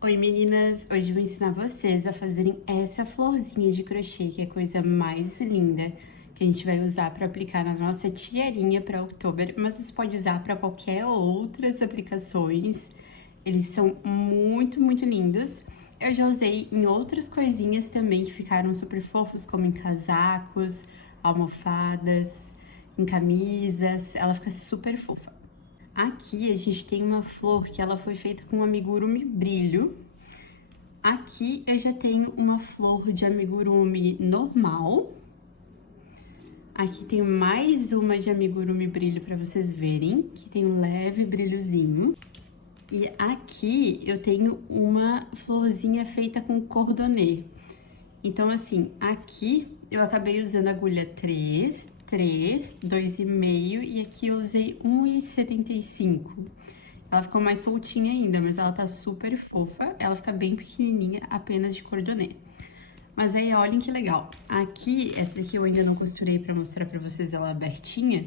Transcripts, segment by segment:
Oi meninas, hoje eu vou ensinar vocês a fazerem essa florzinha de crochê, que é a coisa mais linda que a gente vai usar para aplicar na nossa tiarinha para outubro, mas você pode usar para qualquer outras aplicações. Eles são muito lindos. Eu já usei em outras coisinhas também que ficaram super fofos, como em casacos, almofadas, em camisas, ela fica super fofa. Aqui a gente tem uma flor que ela foi feita com amigurumi brilho. Aqui eu já tenho uma flor de amigurumi normal. Aqui tem mais uma de amigurumi brilho para vocês verem, que tem um leve brilhozinho. E aqui eu tenho uma florzinha feita com cordonê. Então, assim, aqui eu acabei usando agulha 3, 2,5 e aqui eu usei 1,75. Ela ficou mais soltinha ainda, mas ela tá super fofa. Ela fica bem pequenininha, apenas de cordonê. Mas aí, olhem que legal. Aqui, essa daqui eu ainda não costurei pra mostrar pra vocês ela abertinha.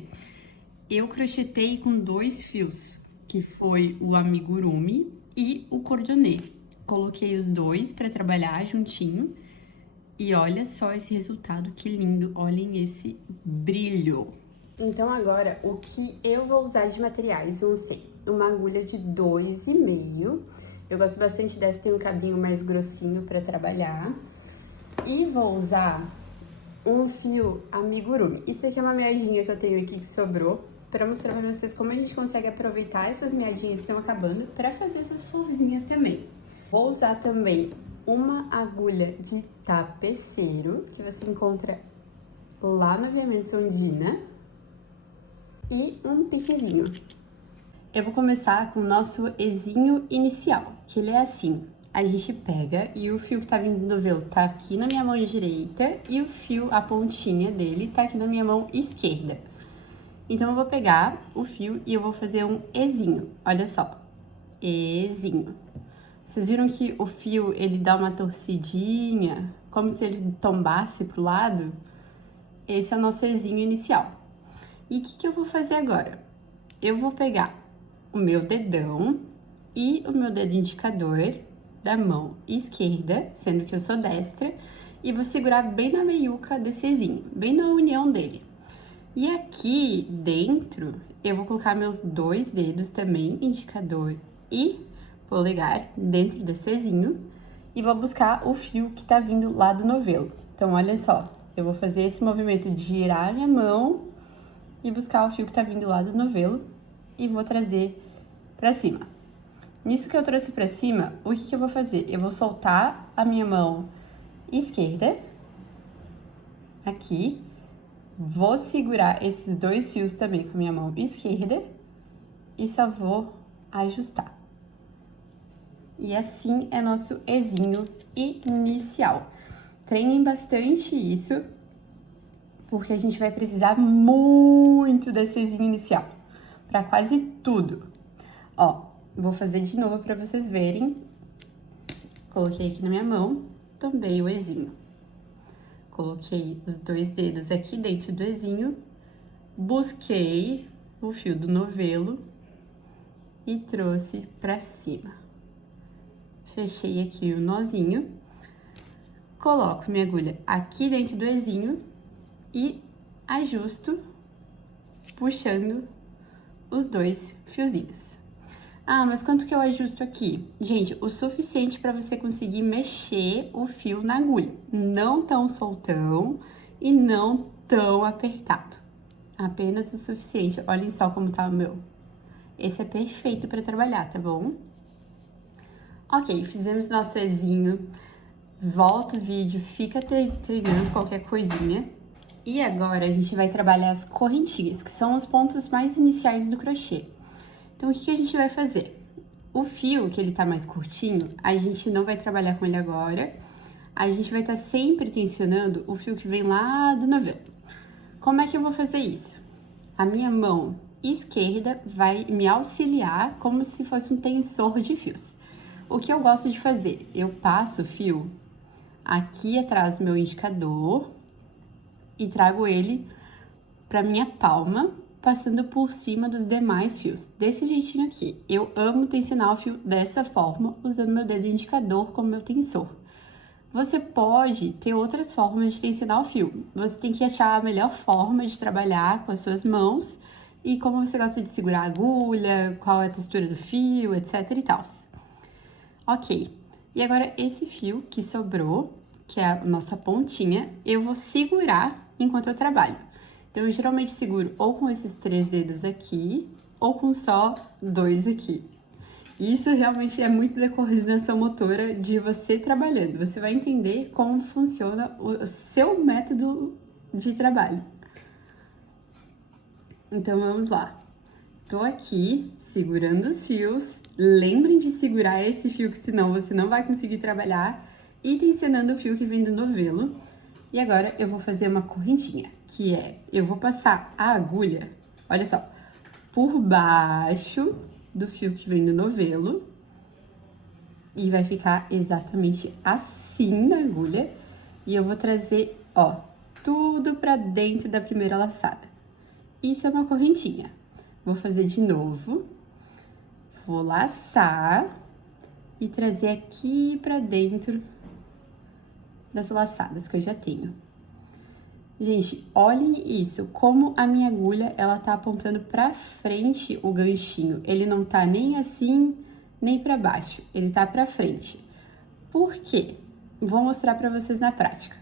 Eu crochetei com 2 fios, que foi o amigurumi e o cordonê. Coloquei os dois pra trabalhar juntinho. E olha só esse resultado, que lindo. Olhem esse brilho. Então agora, o que eu vou usar de materiais vão ser uma agulha de 2,5. Eu gosto bastante dessa, tem um cabinho mais grossinho pra trabalhar. E vou usar um fio amigurumi. Isso aqui é uma meadinha que eu tenho aqui que sobrou, pra mostrar pra vocês como a gente consegue aproveitar essas meadinhas que estão acabando pra fazer essas florzinhas também. Vou usar também uma agulha de tapeceiro, que você encontra lá no Viamento Ondina, e um piquezinho. Eu vou começar com o nosso ezinho inicial, que ele é assim. A gente pega e o fio que tá vindo do novelo tá aqui na minha mão direita e o fio, a pontinha dele, tá aqui na minha mão esquerda. Então, eu vou pegar o fio e eu vou fazer um ezinho. Olha só, ezinho. Vocês viram que o fio, ele dá uma torcidinha, como se ele tombasse pro lado? Esse é o nosso ezinho inicial. E o que eu vou fazer agora? Eu vou pegar o meu dedão e o meu dedo indicador da mão esquerda, sendo que eu sou destra, e vou segurar bem na meiuca desse ezinho, bem na união dele. E aqui dentro, eu vou colocar meus 2 dedos também, indicador e polegar, dentro desse ezinho, e vou buscar o fio que tá vindo lá do novelo. Então, olha só, eu vou fazer esse movimento de girar a minha mão e buscar o fio que tá vindo lá do novelo e vou trazer pra cima. Nisso que eu trouxe pra cima, o que eu vou fazer? Eu vou soltar a minha mão esquerda, aqui, vou segurar esses 2 fios também com a minha mão esquerda e só vou ajustar. E assim é nosso ezinho inicial. Treinem bastante isso, porque a gente vai precisar muito desse ezinho inicial, para quase tudo. Ó, vou fazer de novo para vocês verem. Coloquei aqui na minha mão, também o ezinho. Coloquei os 2 dedos aqui dentro do ezinho, busquei o fio do novelo e trouxe para cima. Fechei aqui o nozinho, coloco minha agulha aqui dentro do ezinho e ajusto puxando os 2 fiozinhos. Ah, mas quanto que eu ajusto aqui? Gente, o suficiente para você conseguir mexer o fio na agulha. Não tão soltão e não tão apertado. Apenas o suficiente. Olhem só como tá o meu. Esse é perfeito para trabalhar, tá bom? Ok, fizemos nosso ezinho. Volta o vídeo, fica treinando qualquer coisinha. E agora a gente vai trabalhar as correntinhas, que são os pontos mais iniciais do crochê. Então, o que a gente vai fazer? O fio, que ele tá mais curtinho, a gente não vai trabalhar com ele agora. A gente vai estar sempre tensionando o fio que vem lá do novelo. Como é que eu vou fazer isso? A minha mão esquerda vai me auxiliar como se fosse um tensor de fios. O que eu gosto de fazer? Eu passo o fio aqui atrás do meu indicador e trago ele para minha palma passando por cima dos demais fios, desse jeitinho aqui. Eu amo tensionar o fio dessa forma, usando meu dedo indicador como meu tensor. Você pode ter outras formas de tensionar o fio. Você tem que achar a melhor forma de trabalhar com as suas mãos e como você gosta de segurar a agulha, qual é a textura do fio, etc e tal. Ok, e agora esse fio que sobrou, que é a nossa pontinha, eu vou segurar enquanto eu trabalho. Então, eu geralmente seguro ou com esses 3 dedos aqui, ou com só 2 aqui. Isso realmente é muito da coordenação motora de você trabalhando. Você vai entender como funciona o seu método de trabalho. Então, vamos lá. Tô aqui segurando os fios. Lembrem de segurar esse fio, que senão você não vai conseguir trabalhar. E tensionando o fio que vem do novelo. E agora eu vou fazer uma correntinha, que é, eu vou passar a agulha, olha só, por baixo do fio que vem do novelo. E vai ficar exatamente assim na agulha. E eu vou trazer, ó, tudo pra dentro da primeira laçada. Isso é uma correntinha. Vou fazer de novo. Vou laçar e trazer aqui pra dentro das laçadas que eu já tenho. Gente, olhem isso, como a minha agulha, ela tá apontando pra frente o ganchinho. Ele não tá nem assim, nem pra baixo, ele tá pra frente. Por quê? Vou mostrar pra vocês na prática.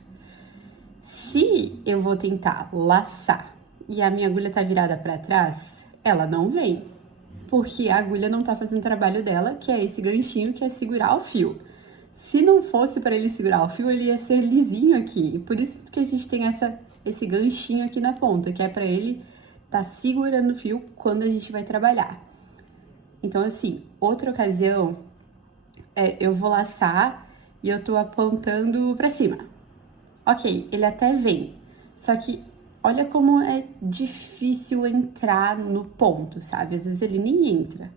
Se eu vou tentar laçar e a minha agulha tá virada pra trás, ela não vem. Porque a agulha não tá fazendo o trabalho dela, que é esse ganchinho, que é segurar o fio. Se não fosse para ele segurar o fio, ele ia ser lisinho aqui. Por isso que a gente tem esse ganchinho aqui na ponta, que é para ele tá segurando o fio quando a gente vai trabalhar. Então, assim, outra ocasião, eu vou laçar e eu tô apontando para cima. Ok, ele até vem, só que olha como é difícil entrar no ponto, sabe? Às vezes ele nem entra.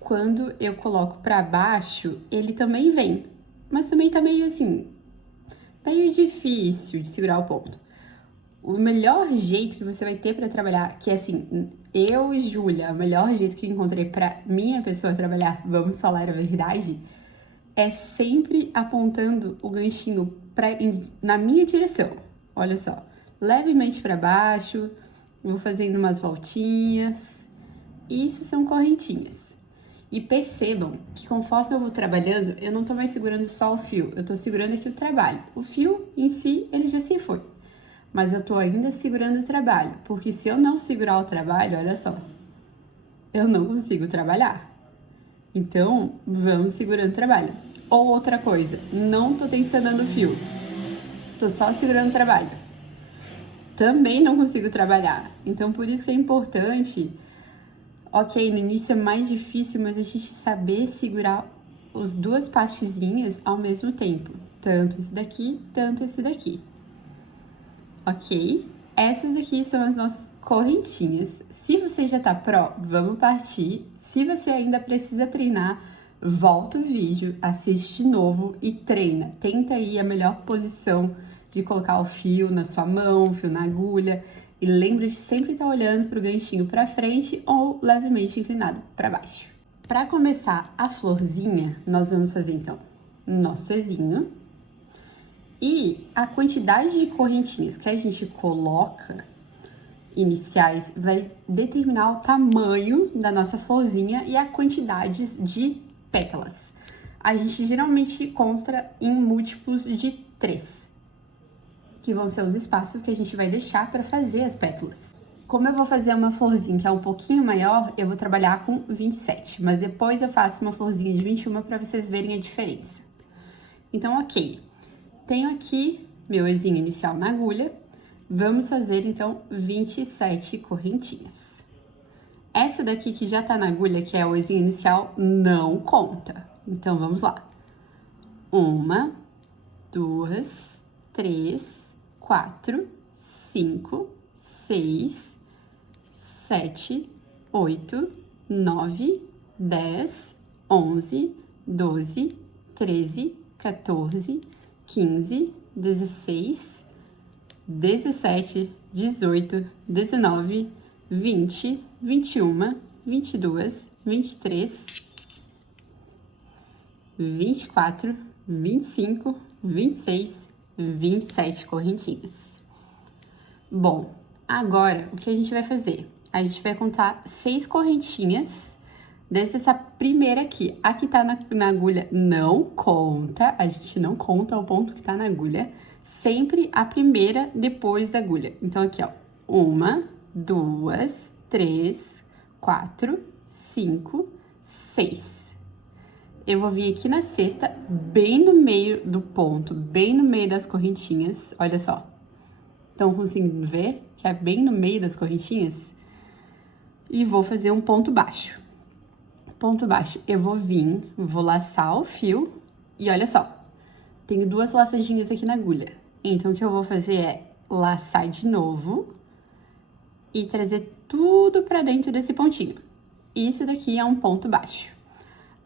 Quando eu coloco para baixo, ele também vem, mas também tá meio assim, meio difícil de segurar o ponto. O melhor jeito que você vai ter para trabalhar, que é assim, eu e Júlia, o melhor jeito que eu encontrei para minha pessoa trabalhar, vamos falar a verdade, é sempre apontando o ganchinho na minha direção. Olha só, levemente para baixo, vou fazendo umas voltinhas. Isso são correntinhas. E percebam que conforme eu vou trabalhando, eu não tô mais segurando só o fio, eu tô segurando aqui o trabalho. O fio em si, ele já se foi. Mas eu tô ainda segurando o trabalho, porque se eu não segurar o trabalho, olha só, eu não consigo trabalhar. Então, vamos segurando o trabalho. Ou outra coisa, não tô tensionando o fio, tô só segurando o trabalho. Também não consigo trabalhar. Então, por isso que é importante. Ok, no início é mais difícil, mas a gente saber segurar as duas partezinhas ao mesmo tempo. Tanto esse daqui, tanto esse daqui. Ok? Essas aqui são as nossas correntinhas. Se você já tá pró, vamos partir. Se você ainda precisa treinar, volta o vídeo, assiste de novo e treina. Tenta aí a melhor posição de colocar o fio na sua mão, o fio na agulha. E lembra de sempre estar olhando para o ganchinho para frente ou levemente inclinado para baixo. Para começar a florzinha, nós vamos fazer então nosso Ezinho. E a quantidade de correntinhas que a gente coloca iniciais vai determinar o tamanho da nossa florzinha e a quantidade de pétalas. A gente geralmente conta em múltiplos de 3. Que vão ser os espaços que a gente vai deixar para fazer as pétalas. Como eu vou fazer uma florzinha que é um pouquinho maior, eu vou trabalhar com 27, mas depois eu faço uma florzinha de 21 para vocês verem a diferença. Então, ok. Tenho aqui meu Ezinho inicial na agulha. Vamos fazer, então, 27 correntinhas. Essa daqui que já tá na agulha, que é o Ezinho inicial, não conta. Então, vamos lá. 1, 2, 3, 4, 5, 6, 7, 8, 9, 10, 11, 12, 13, 14, 15, 16, 17, 18, 19, 20, 21, 22, 23, 24, 25, 26, 27 correntinhas. Bom, agora o que a gente vai fazer? A gente vai contar 6 correntinhas desde essa primeira aqui. A que tá na agulha não conta, a gente não conta o ponto que tá na agulha, sempre a primeira depois da agulha. Então, aqui, ó, 1, 2, 3, 4, 5, 6. Eu vou vir aqui na sexta, bem no meio do ponto, bem no meio das correntinhas, olha só. Estão conseguindo ver que é bem no meio das correntinhas? E vou fazer um ponto baixo. Ponto baixo, eu vou vir, vou laçar o fio e olha só, tenho 2 laçadinhas aqui na agulha. Então, o que eu vou fazer é laçar de novo e trazer tudo pra dentro desse pontinho. Isso daqui é um ponto baixo.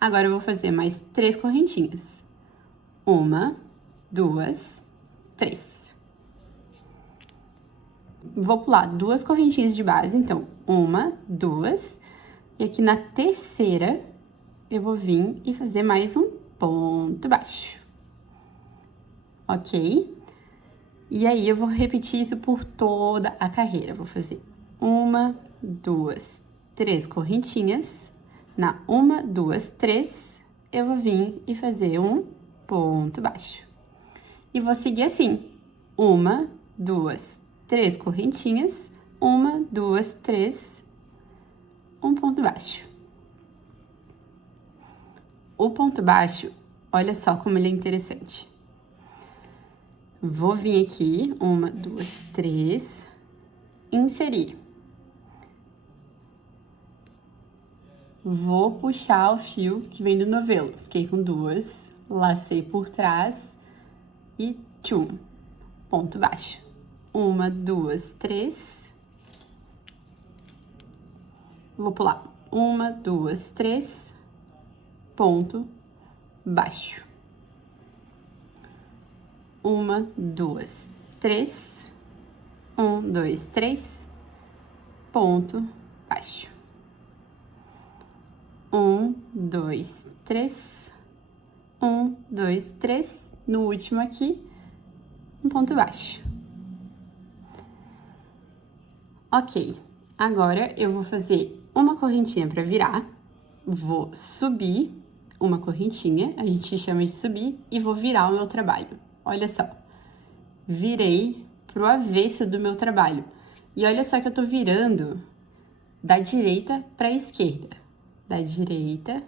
Agora, eu vou fazer mais 3 correntinhas. 1, 2, 3. Vou pular 2 correntinhas de base, então, 1, 2, e aqui na terceira, eu vou vir e fazer mais um ponto baixo. Ok? E aí, eu vou repetir isso por toda a carreira. Vou fazer 1, 2, 3 correntinhas. Na 1, 2, 3, eu vou vir e fazer um ponto baixo. E vou seguir assim. 1, 2, 3 correntinhas. 1, 2, 3, um ponto baixo. O ponto baixo, olha só como ele é interessante. Vou vir aqui, 1, 2, 3, inserir. Vou puxar o fio que vem do novelo. Fiquei com 2, lacei por trás e tchum, ponto baixo. 1, 2, 3. Vou pular. 1, 2, 3, ponto baixo. 1, 2, 3. 1, 2, 3, ponto baixo. 1, 2, 3. 1, 2, 3. No último aqui, um ponto baixo. Ok, agora eu vou fazer uma correntinha para virar, vou subir uma correntinha, a gente chama de subir, e vou virar o meu trabalho. Olha só, virei pro avesso do meu trabalho. E olha só que eu tô virando da direita para a esquerda. Da direita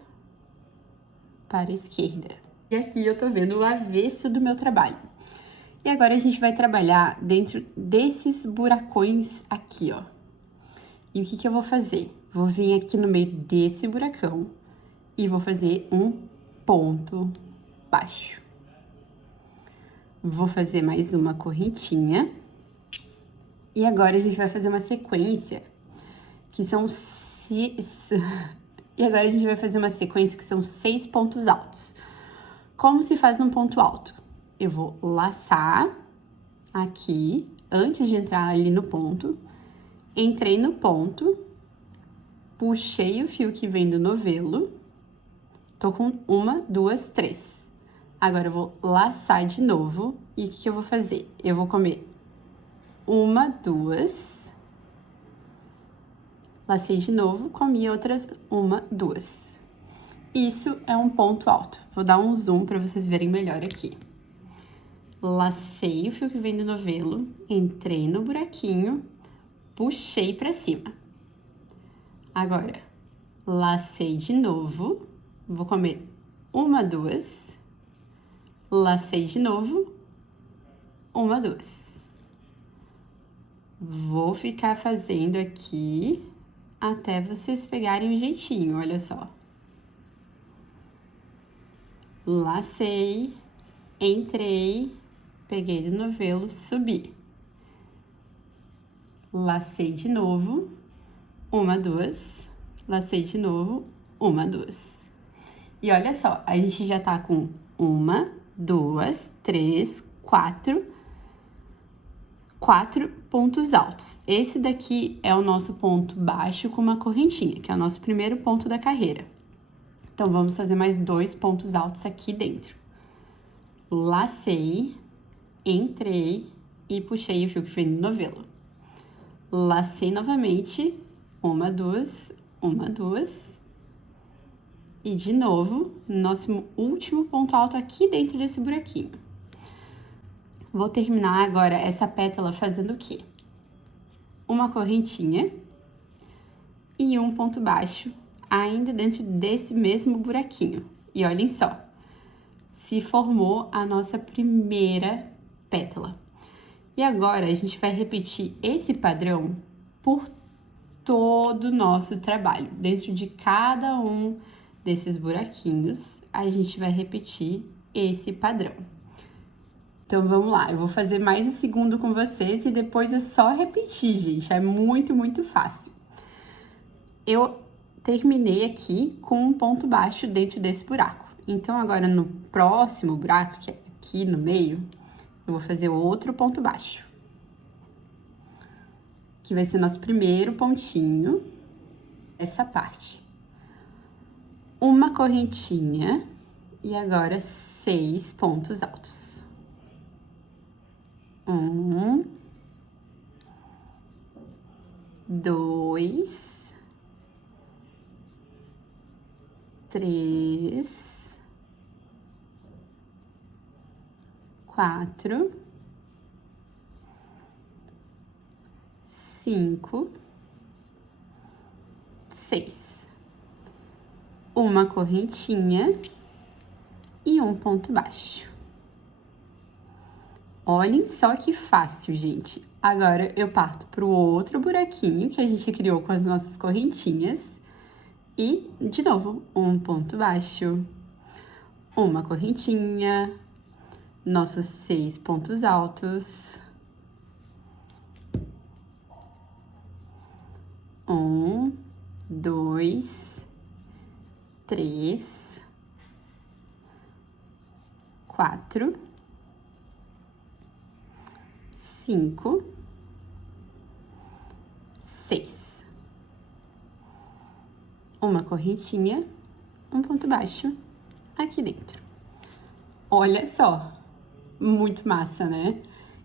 para a esquerda. E aqui eu tô vendo o avesso do meu trabalho. E agora a gente vai trabalhar dentro desses buracões aqui, ó. E o que que eu vou fazer? Vou vir aqui no meio desse buracão e vou fazer um ponto baixo. Vou fazer mais uma correntinha. E agora a gente vai fazer uma sequência que são... E agora a gente vai fazer uma sequência que são 6 pontos altos. Como se faz num ponto alto? Eu vou laçar aqui, antes de entrar ali no ponto. Entrei no ponto, puxei o fio que vem do novelo. Tô com 1, 2, 3. Agora eu vou laçar de novo. E o que eu vou fazer? Eu vou comer 1, 2. Lacei de novo, comi outras 1, 2. Isso é um ponto alto. Vou dar um zoom para vocês verem melhor aqui. Lacei o fio que vem do novelo, entrei no buraquinho, puxei pra cima. Agora, lacei de novo, vou comer 1, 2. Lacei de novo, 1, 2. Vou ficar fazendo aqui até vocês pegarem o jeitinho, olha só. Lacei, entrei, peguei do novelo, subi. Lacei de novo, 1, 2. Lacei de novo, 1, 2. E olha só, a gente já tá com 1, 2, 3, 4, 4 pontos altos. Esse daqui é o nosso ponto baixo com uma correntinha, que é o nosso primeiro ponto da carreira. Então, vamos fazer mais 2 pontos altos aqui dentro. Lacei, entrei e puxei o fio que vem no novelo. Lacei novamente, 1, 2, 1, 2. E de novo, nosso último ponto alto aqui dentro desse buraquinho. Vou terminar agora essa pétala fazendo o quê? Uma correntinha e um ponto baixo, ainda dentro desse mesmo buraquinho. E olhem só, se formou a nossa primeira pétala. E agora, a gente vai repetir esse padrão por todo o nosso trabalho. Dentro de cada um desses buraquinhos, a gente vai repetir esse padrão. Então, vamos lá. Eu vou fazer mais um segundo com vocês e depois é só repetir, gente. É muito, muito fácil. Eu terminei aqui com um ponto baixo dentro desse buraco. Então, agora no próximo buraco, que é aqui no meio, eu vou fazer outro ponto baixo. Que vai ser nosso primeiro pontinho, essa parte. Uma correntinha e agora 6 pontos altos. 1, 2, 3, 4, 5, 6. Uma correntinha e um ponto baixo. Olhem só que fácil, gente. Agora, eu parto pro outro buraquinho que a gente criou com as nossas correntinhas. E, de novo, um ponto baixo, uma correntinha, nossos 6 pontos altos. 1, 2, 3, 4, 5, 6. Uma correntinha, um ponto baixo aqui dentro. Olha só, muito massa, né?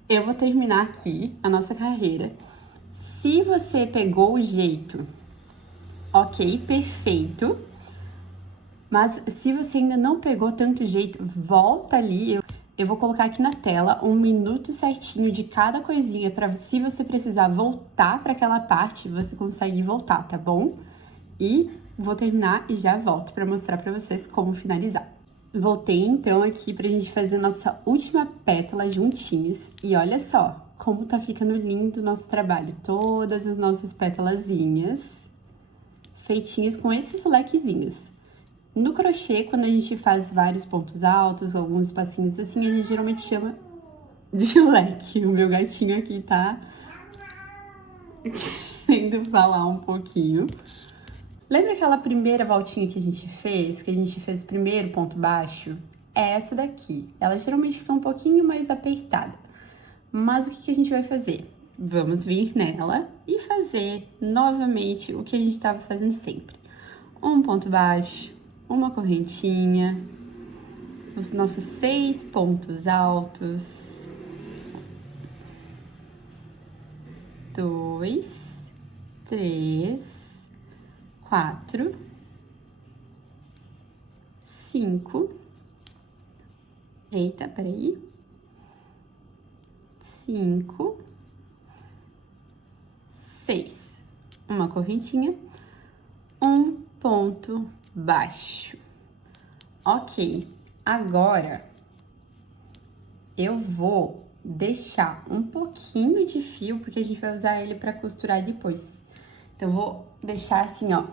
Eu vou terminar aqui a nossa carreira. Se você pegou o jeito, ok, perfeito. Mas se você ainda não pegou tanto jeito, volta ali. Eu vou colocar aqui na tela 1 minuto certinho de cada coisinha, para se você precisar voltar para aquela parte, você consegue voltar, tá bom? E vou terminar e já volto para mostrar para vocês como finalizar. Voltei então aqui pra gente fazer nossa última pétala juntinhos. E olha só como tá ficando lindo o nosso trabalho. Todas as nossas pétalazinhas feitinhas com esses lequezinhos. No crochê, quando a gente faz vários pontos altos, alguns passinhos assim, a gente geralmente chama de leque. O meu gatinho aqui tá querendo falar um pouquinho. Lembra aquela primeira voltinha que a gente fez o primeiro ponto baixo? É essa daqui. Ela geralmente fica um pouquinho mais apertada. Mas o que a gente vai fazer? Vamos vir nela e fazer novamente o que a gente estava fazendo sempre. Um ponto baixo, uma correntinha, os nossos 6 pontos altos, 2, 3, 4, 5, eita, peraí, 5, 6, uma correntinha, um ponto baixo. Ok, agora eu vou deixar um pouquinho de fio, porque a gente vai usar ele para costurar depois. Então, eu vou deixar assim, ó.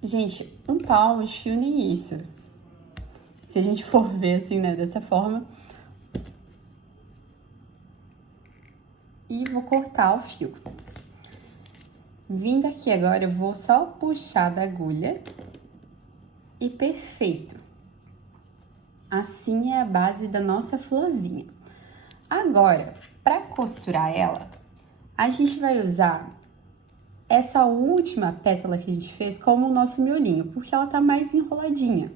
Gente, um palmo de fio nem isso. Se a gente for ver assim, né, dessa forma. E vou cortar o fio. Vindo aqui agora, eu vou só puxar da agulha. E perfeito. Assim é a base da nossa florzinha. Agora, para costurar ela, a gente vai usar essa última pétala que a gente fez como o nosso miolinho, porque ela tá mais enroladinha.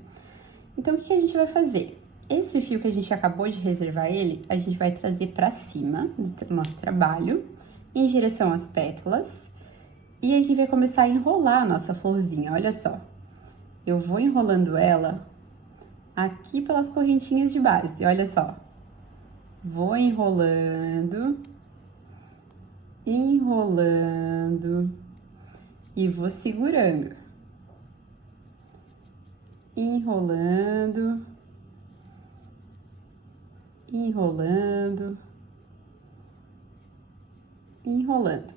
Então, o que a gente vai fazer? Esse fio que a gente acabou de reservar ele, a gente vai trazer para cima do nosso trabalho, em direção às pétalas, e a gente vai começar a enrolar a nossa florzinha, olha só. Eu vou enrolando ela aqui pelas correntinhas de base, olha só. Vou enrolando, enrolando e vou segurando. Enrolando, enrolando, enrolando.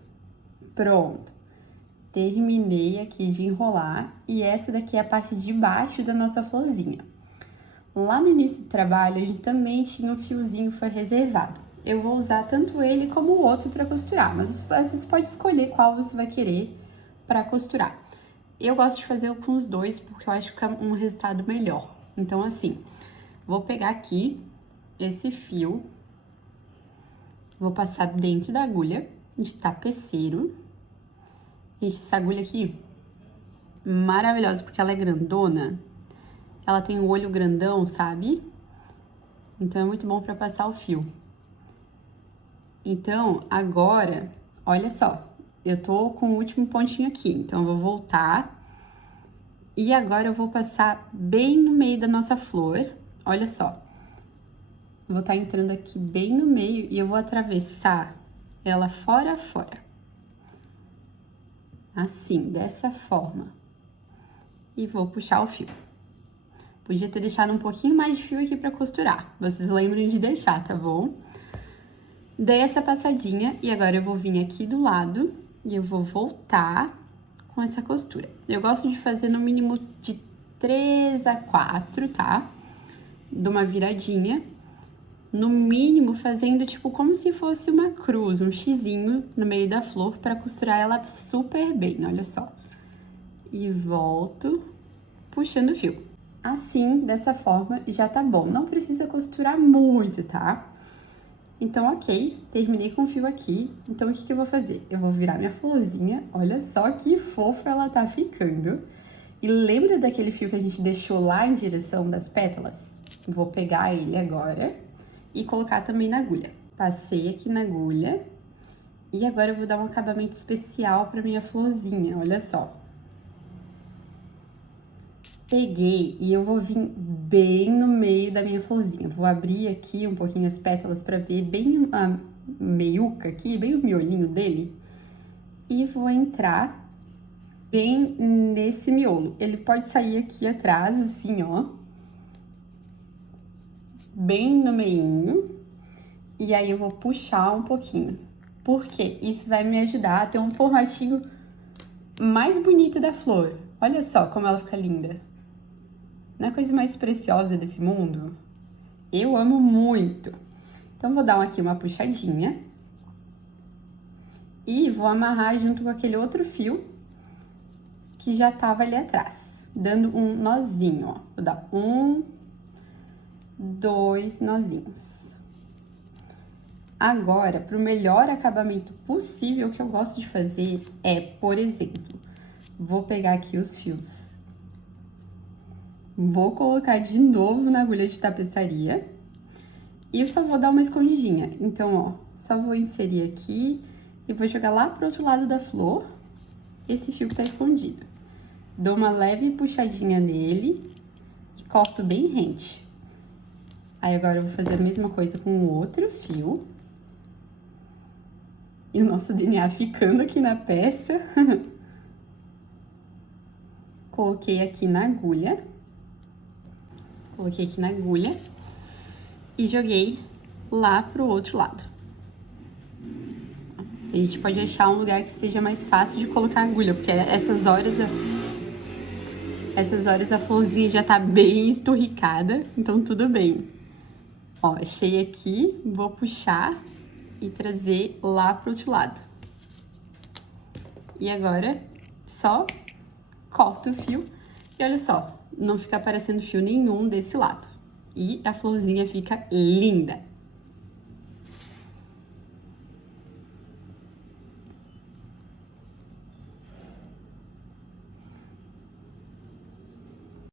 Pronto. Terminei aqui de enrolar e essa daqui é a parte de baixo da nossa florzinha. Lá no início do trabalho, a gente também tinha um fiozinho que foi reservado. Eu vou usar tanto ele como o outro para costurar, mas você pode escolher qual você vai querer para costurar. Eu gosto de fazer com os dois porque eu acho que fica um resultado melhor. Então, assim, vou pegar aqui esse fio, vou passar dentro da agulha de tapeceiro. Gente, essa agulha aqui, maravilhosa, porque ela é grandona. Ela tem o olho grandão, sabe? Então, é muito bom pra passar o fio. Então, agora, olha só. Eu tô com o último pontinho aqui, então eu vou voltar. E agora eu vou passar bem no meio da nossa flor, olha só. Vou estar entrando aqui bem no meio e eu vou atravessar ela fora a fora. Assim, dessa forma. E vou puxar o fio. Podia ter deixado um pouquinho mais de fio aqui pra costurar. Vocês lembrem de deixar, tá bom? Dei essa passadinha e agora eu vou vir aqui do lado e eu vou voltar com essa costura. Eu gosto de fazer no mínimo de 3 a 4, tá? De uma viradinha. No mínimo fazendo tipo como se fosse uma cruz, um xizinho no meio da flor pra costurar ela super bem, olha só. E volto puxando o fio. Assim, dessa forma, já tá bom. Não precisa costurar muito, tá? Então, ok, terminei com o fio aqui. Então, o que que eu vou fazer? Eu vou virar minha florzinha. Olha só que fofa ela tá ficando. E lembra daquele fio que a gente deixou lá em direção das pétalas? Vou pegar ele agora e colocar também na agulha. Passei aqui na agulha. E agora eu vou dar um acabamento especial pra minha florzinha, olha só. Peguei e eu vou vir bem no meio da minha florzinha. Vou abrir aqui um pouquinho as pétalas pra ver bem a meiuca aqui, bem o miolinho dele. E vou entrar bem nesse miolo. Ele pode sair aqui atrás, assim, ó. Bem no meinho. E aí eu vou puxar um pouquinho. Porque isso vai me ajudar a ter um formatinho mais bonito da flor. Olha só como ela fica linda. Não é a coisa mais preciosa desse mundo? Eu amo muito. Então, vou dar aqui uma puxadinha. E vou amarrar junto com aquele outro fio que já tava ali atrás. Dando um nozinho, ó. Vou dar 1, 2 nozinhos. Agora, para o melhor acabamento possível, o que eu gosto de fazer é, por exemplo, vou pegar aqui os fios. Vou colocar de novo na agulha de tapeçaria. E eu só vou dar uma escondidinha. Então, ó, só vou inserir aqui e vou jogar lá pro outro lado da flor esse fio que tá escondido. Dou uma leve puxadinha nele e corto bem rente. Aí, agora eu vou fazer a mesma coisa com o outro fio. E o nosso DNA ficando aqui na peça. Coloquei aqui na agulha. Coloquei aqui na agulha e joguei lá pro outro lado. A gente pode achar um lugar que seja mais fácil de colocar a agulha, porque essas horas a florzinha já tá bem esturricada, então tudo bem. Ó, achei aqui, vou puxar e trazer lá pro outro lado. E agora, só corto o fio e olha só. Não fica aparecendo fio nenhum desse lado. E a florzinha fica linda.